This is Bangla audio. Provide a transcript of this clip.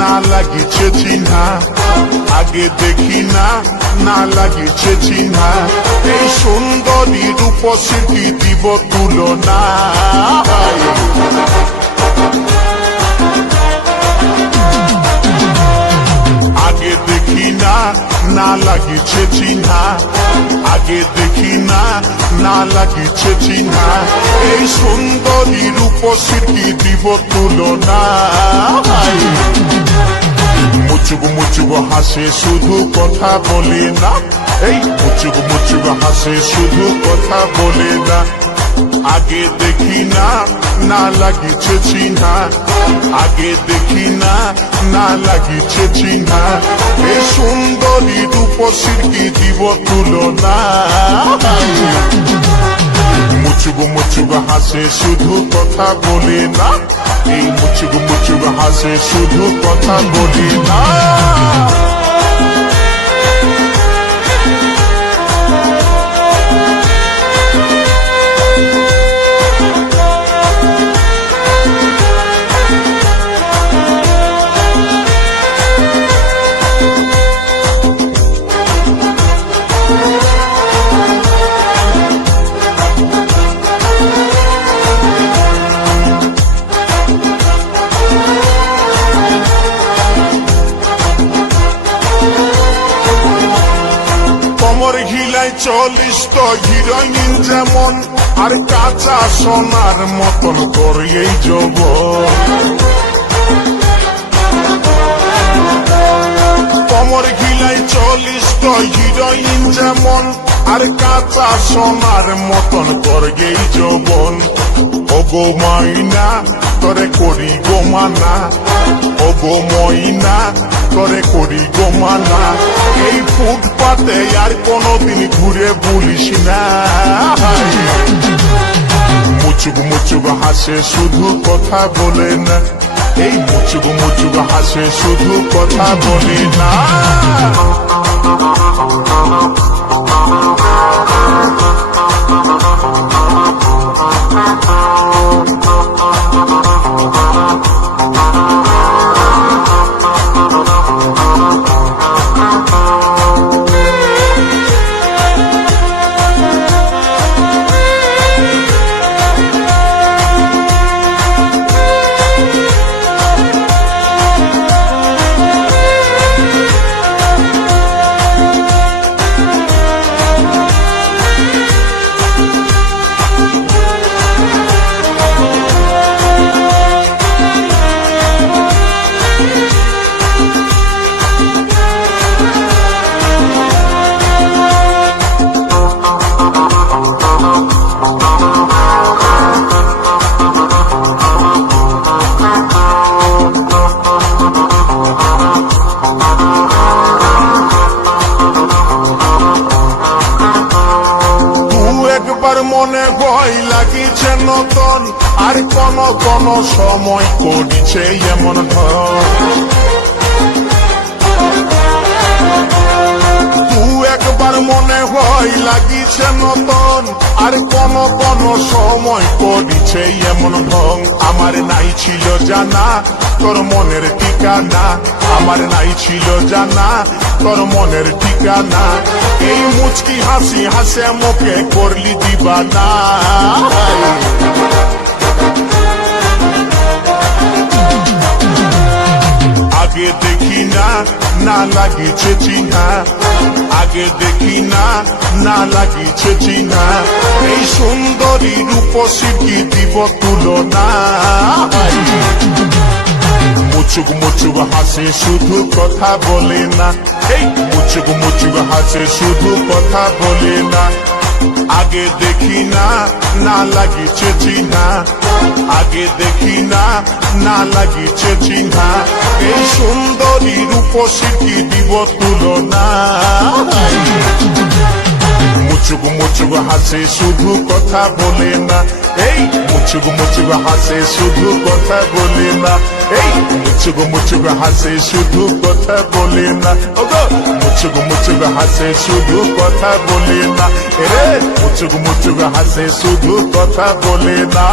না লাগিছে চিহ্না, আগে দেখি না না লাগিছে চিহ্না, এই সুন্দরী রূপসী দিব তুলনা। আগে দেখি না না লাগিছে চিহ্না, আগে দেখি না না লাগিছে চিহ্না, এই সুন্দরী রূপসী দিব তুলনা। মুচুক মুচুক হাসে শুধু কথা বলে না, এই মুচুক মুচুক হাসে শুধু কথা বলে না। আগে দেখি না না লাগিছে চিহ্না, আগে দেখি না না লাগিছে চিহ্না, এই সুন্দরী রূপসী দিব তুলনা। মুচুক মুচুক হাসে শুধু কথা বলে না, এই মুচুক মুচুক হাসে শুধু কথা বলে না। কোমর ঘিলাই 40 তো হিরোইন যেমন, আর কাঁচা সোনার মতন করে এই যৌবন। কোমর ঘিলাই 40 তো হিরোইন যেমন, আর কাঁচা সোনার মতন করে এই যৌবন। ও গো মাইনা তোরে করি গো মানা, ও গো মইনা তোরে করি গো মানা, এই ফুটপাতে আর কোনদিন ঘুরে বলিস না। মুচুক মুচুক হাসে শুধু কথা বলে না, এই মুচুক মুচুক হাসে শুধু কথা বলে না। মনে ভয় লাগিছে নতুন, আর কোন কোন সময় করিছে এমন ধর। একবার মনে ভয় লাগিছে নতুন, আর কোন কোন সময় করিছে এমন ঢং। আমার নাই ছিল জানা তোর মনের ঠিকানা, আমার নাই ছিল জানা তোর মনের ঠিকানা। এই মুচকি হাসি হাসে মুখে করলি দিবানা। আগে দেখি না, না লাগিছে চিহ্না, আগে দেখি না, না লাগিছে চিহ্না। এই সুন্দরী রূপসী কি দিব তুলনা। মুচুক মুচুক হাসে শুধু কথা বলে না, এই মুচুক মুচুক হাসে শুধু কথা বলে না। আগে দেখি না, না লাগিছে চিহ্না, আগে দেখি না, না লাগিছে চিহ্না। এই সুন্দরী রূপসী কি দিব তুলনা। মুচুক মুচুক হাসে শুধু কথা বলে না, এই মুচুক মুচুক হাসে শুধু কথা বলে না। এই মুচুক মুচুক হাসে শুধু কথা বলে না। ওগো মুচুক মুচুক হাসে শুধু কথা বলে না। এ মুচুক মুচুক হাসে শুধু কথা বলে না।